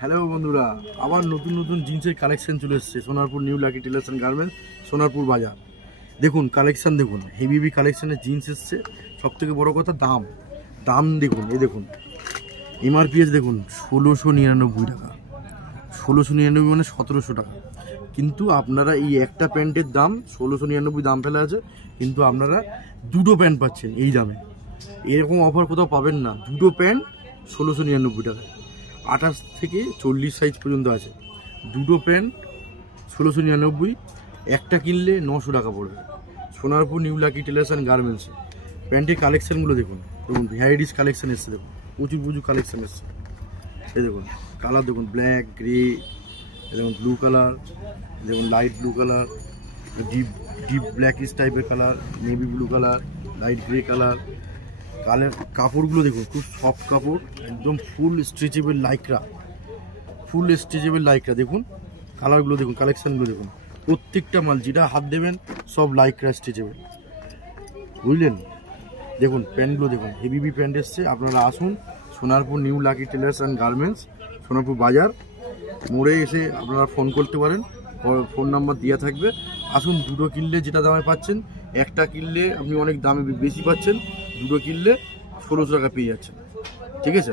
Hello বন্ধুরা, আবার নতুন নতুন জিন্সের কালেকশন চলে এসেছে Sonarpur new lucky tailors and garments Sonarpur বাজার। দেখুন কালেকশন, দেখুন হেভি কালেকশনের জিন্স এসছে। সবথেকে বড় কথা দাম দেখুন, এই দেখুন এমআরপিএস দেখুন 1699 টাকা। 1699 মানে 1700 টাকা। কিন্তু আপনারা এই একটা প্যান্টের দাম 1699 দাম ফেলা আছে, কিন্তু আপনারা দুটো প্যান্ট পাচ্ছেন এই দামে। এরকম অফার কোথাও পাবেন না। দুটো প্যান্ট 1699 টাকা, 28 থেকে 40 সাইজ পর্যন্ত আছে। দুটো প্যান্ট 1699, একটা কিনলে 900 টাকা পড়বে। Sonarpur new lucky tailors and গার্মেন্টসে প্যান্টের কালেকশানগুলো দেখুন ভ্যারাইটিস কালেকশান এসছে। দেখুন প্রচুর কালেকশান এসছে। এই দেখুন কালার দেখুন, ব্ল্যাক, গ্রে, দেখুন ব্লু কালার, দেখুন light blue colour, deep blackish টাইপের colour, navy blue colour, light grey colour. কাপড়গুলো দেখুন খুব সফট কাপড়, একদম ফুল স্ট্রেচেবল লাইক্রা। দেখুন কালারগুলো দেখুন, কালেকশানগুলো দেখুন। প্রত্যেকটা মাল যেটা হাত দেবেন সব লাইক্রা স্ট্রেচেবল, বুঝলেন। দেখুন প্যান্টগুলো দেখুন, হেভি প্যান্ট এসছে। আপনারা আসুন Sonarpur new lucky tailors and garments Sonarpur বাজার মোড়ে এসে আপনারা ফোন করতে পারেন, ফোন নাম্বার দেওয়া থাকবে। আসুন, দুটো কিনলে যেটা দামে পাচ্ছেন, একটা কিনলে আপনি অনেক দামে বেশি পাচ্ছেন, দুটো কিনলে 1600 টাকা পেয়ে যাচ্ছেন। ঠিক আছে।